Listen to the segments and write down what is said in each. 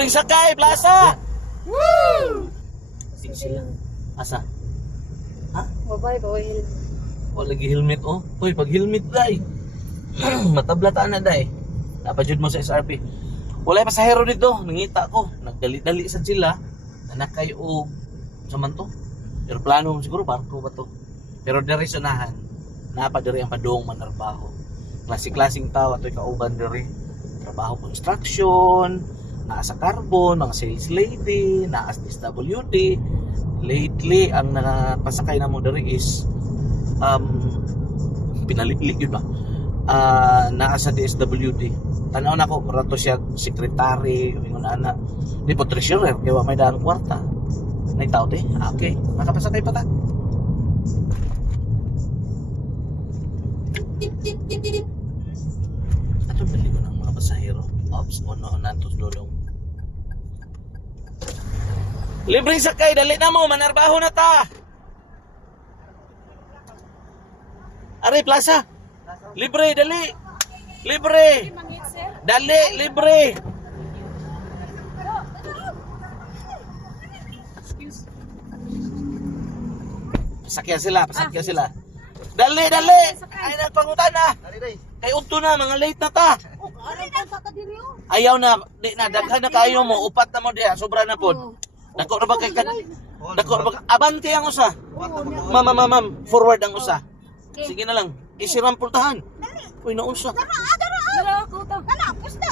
Libreng sakay, plaza! Woo! Sige sila. Asa? Ha? Babay, bawal. O lagi helmet oh. Uy, pag helmet day. Matablataan na day. Dapat jud mo sa SRP. Wala pasahero dito, nangita ko. Nagdali-dali sa sila. Nanakay og saman to. Aeroplano siguro barko ba to. Pero diri sa nahan, napa diri ang padung manarbaho. Klase-klaseng tao atoy kauban diri. Trabaho construction, naa sa carbon, mga sales lady, naa sa DSWD. Lately, ang napasakay na mo diri is pinalilik yun ba? Naa sa DSWD. Tanaw na ko, rato siya secretary, yung ana. Di po treasurer, kaya may daang kwarta. Naitaw di? Okay, makapasakay pa ta. Ato dali ko ng mga pasahero. Ops, uno, nantos dulong. Libreng sakay, dali na mo, manarbaho na ta. Aray, plaza. Libre, dali. Libre. Dali, libre. Pasakyan sila. Dali, dali. Ay, nagpangutan na. Kay unto na, mga late na ta. Ayaw na, di na, daghan na kayo mo, upat na mo diya, sobra na po. Dako na ba kay abante ang usa. Ma'am, forward ang usa. Sige na lang, isirang pultahan. Uy, nausa. Dara ko to.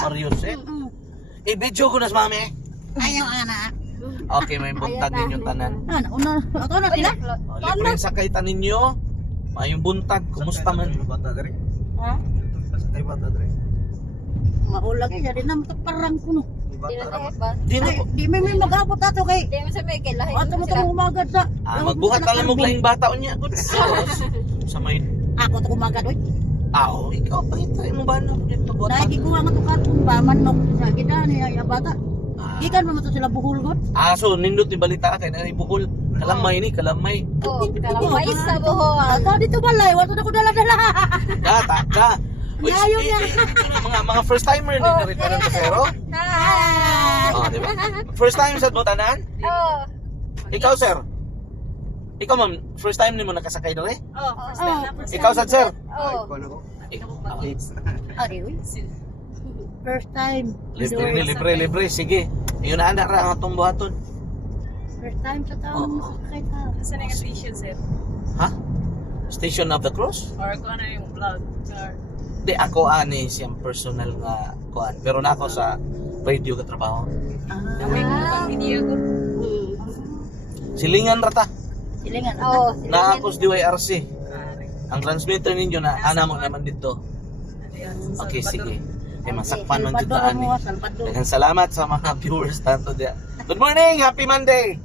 Marius eh. I-video ko na sa mami. Ayaw anak. Okay, may buntag ninyo tanan. Ako na sila. Libre sakay tanin nyo. Mayong buntag, kumusta man? Ha? Pasakay bata dre. Maulag eh, jadi nam parang kuno. Di na po. Di may mag-abot ato kay. Di mo sa may kilahin. Ato mo tong umagad sa. Magbuhat alam mo laing bata niya. Good. Sa may... Ako to umagad oy. Aw, ikaw pa hintay mo ba na? Dito buhat Lagi ko nga matukar kung ba man no sa gida ni ay bata. Ikan mo to sila buhol god. So nindot ni balita kay na ibukol. Kalamay ni, kalamay. Oh, kalamay sa buhol. Ako dito balay, wato na ko dala-dala. Taka. Uy, Ayaw niya. mga first timer din na rin parang kasero. Oh, di ba? First time sa Butanan? Oh. Ikaw, sir? Ikaw, ma'am, first time ni mo nakasakay doon eh? Oh, first time na. Ikaw, sad, sir? Oh. First time. Libre. Sige. Yun na anak ra ang atong buhaton. First time sa taon mo sakay ta. Saan yung station, sir? Ha? Station of the Cross? Or kung ano yung vlog? Or... Di, ako ani siyang personal nga kuan. Pero na ako sa radio ka trabaho. Kamay ko pag video ko. Silingan rata. Silingan. Oh, Na ako sa DYRC. Ang transmitter ninyo na ana mo naman dito. Okay, sige. Kaya masakpan man dito ani. Daghang salamat sa mga viewers tanto dia. Good morning, happy Monday.